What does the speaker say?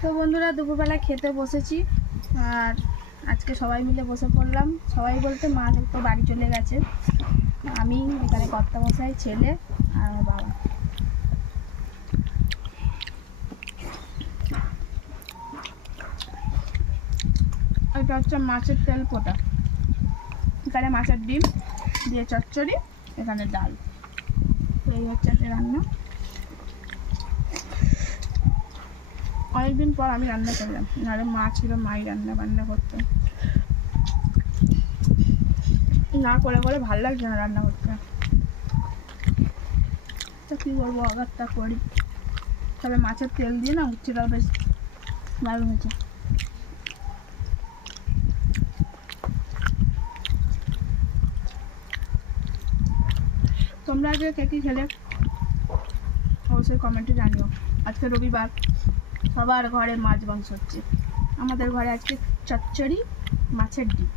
তো বন্ধুরা দুপুরবেলা খেতে বসেছি আর আজকে সবাই মিলে বসে পড়লাম। সবাই বলতে মা তো বাড়ি চলে গেছে, আমি এখানে কর্তামশাই, ছেলে আর বাবা। এটা হচ্ছে মাছের তেল পোটা, এখানে মাছের ডিম দিয়ে চচ্চড়ি, এখানে ডাল। তো এই হচ্ছে একটা রান্না। অনেকদিন পর আমি রান্না করলাম, নাহলে মা ছিল, মাই রান্না বান্না করতো। না করে করে ভালো লাগছে না রান্না করতে, তো কী করবো, অগারটা করি। তবে মাছের তেল দিয়ে না উচ্ছেটাও বেশ ভালো হয়েছে। তোমরা আজকে কে কী খেলে অবশ্যই কমেন্টে জানিও। আজকে রবিবার, সবার ঘরে মাছ মাংস হচ্ছে, আমাদের ঘরে আজকে চচ্চড়ি, মাছের ডিম।